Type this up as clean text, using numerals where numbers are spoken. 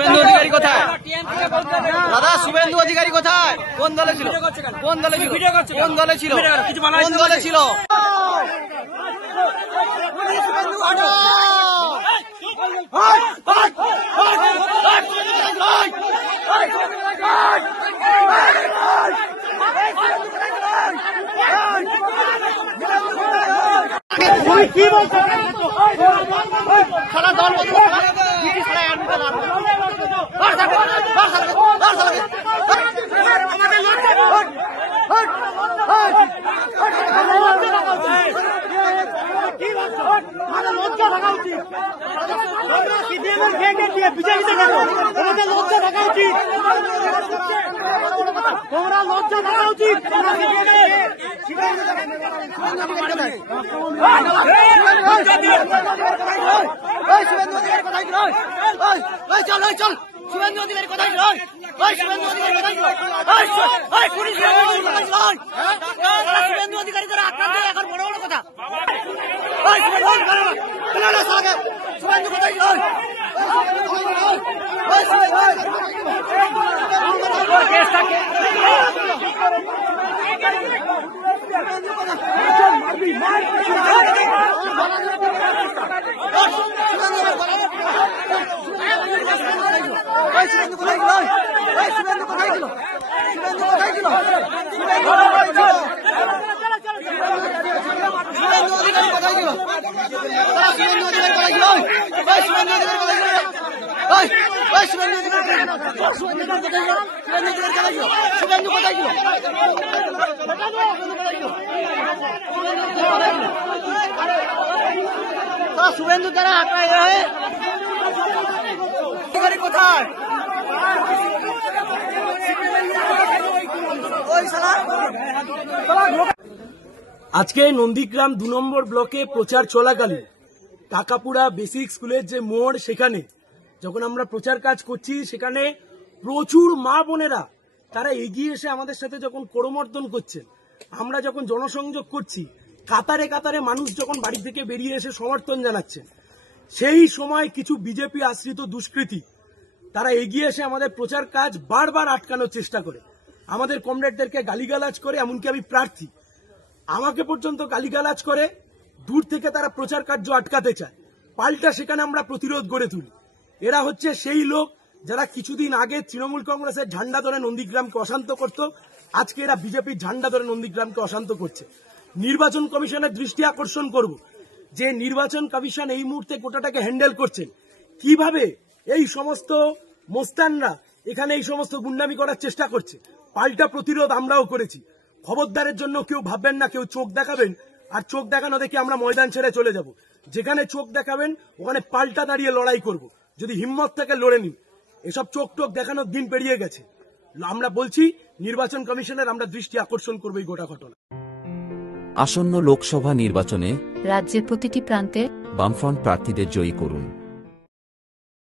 শুভেন্দু অধিকারী কোথায়? দাদা শুভেন্দু অধিকারী কোথায়? কোন দলে ছিল? কোন দলে ছিল? কোন দলে ছিল? কোন দলে ছিল? কি বলছো? সারা দল লজ্জা থাকা উচিত। বিজেপিতে কেন তোমাদের লজ্জা থাকা উচিত। তোমরা লজ্জা থাকা উচিত। চল শুভেন্দু অধিকারী কোথায় ছিল? শুভেন্দু অধিকারী কোথায় ছিল? শুভেন্দু অধিকারী দ্বারা আক্রান্ত এখন বড় বড় কথা। শুভেন্দু কোথায় ছিল? শুভেন্দু দ্বারা আক্রান্ত হয়ে কোথায়? আজকে নন্দীগ্রাম 2 নম্বর ব্লকে প্রচার চলাকালীন কাকাপুরা বেসিক স্কুলের যে মোড়, সেখানে যখন আমরা প্রচার কাজ করছি, সেখানে প্রচুর মা বোনেরা তারা এগিয়ে এসে আমাদের সাথে যখন করমর্দন করছেন, আমরা যখন জনসংযোগ করছি, কাতারে কাতারে মানুষ যখন বাড়ি থেকে বেরিয়ে এসে সমর্থন জানাচ্ছেন, সেই সময় কিছু বিজেপি আশ্রিত দুষ্কৃতী তারা এগিয়ে এসে আমাদের প্রচার কাজ বারবার আটকানোর চেষ্টা করে, আমাদের কমরেডদেরকে গালিগালাজ করে। এমনকি আমি প্রার্থী, আমাকে পর্যন্ত গালিগালাজ করে, দূর থেকে তারা প্রচার কার্য আটকাতে চায়। পাল্টা সেখানে আমরা প্রতিরোধ গড়ে তুলি। এরা হচ্ছে সেই লোক যারা কিছুদিন আগে তৃণমূল কংগ্রেসের ঝান্ডা ধরে নন্দীগ্রামকে অশান্ত করত, আজকে এরা বিজেপির ঝান্ডা ধরে নন্দীগ্রামকে অশান্ত করছে। নির্বাচন কমিশনের দৃষ্টি আকর্ষণ করব যে নির্বাচন কমিশন এই মুহূর্তে গোটাটাকে হ্যান্ডেল করছেন, কিভাবে এই সমস্ত মোস্তানরা এখানে এই সমস্ত গুন্ডামি করার চেষ্টা করছে। পাল্টা প্রতিরোধ আমরাও করেছি। খবরদারের জন্য কেউ ভাববেন না কেউ চোখ দেখাবেন আর চোখ দেখানো দেখে আমরা ময়দান ছেড়ে চলে যাব। যেখানে চোখ দেখাবেন ওখানে পাল্টা দাঁড়িয়ে লড়াই করব। যদি হিম্মত থেকে লড়ে নিন। এসব চোখ টোক দেখানোর দিন পেরিয়ে গেছে। আমরা বলছি নির্বাচন কমিশনের আমরা দৃষ্টি আকর্ষণ করব এই গোটা ঘটনা। আসন্ন লোকসভা নির্বাচনে রাজ্যের প্রতিটি প্রান্তে বামফ্রন্ট প্রার্থীদের জয়ী করুন।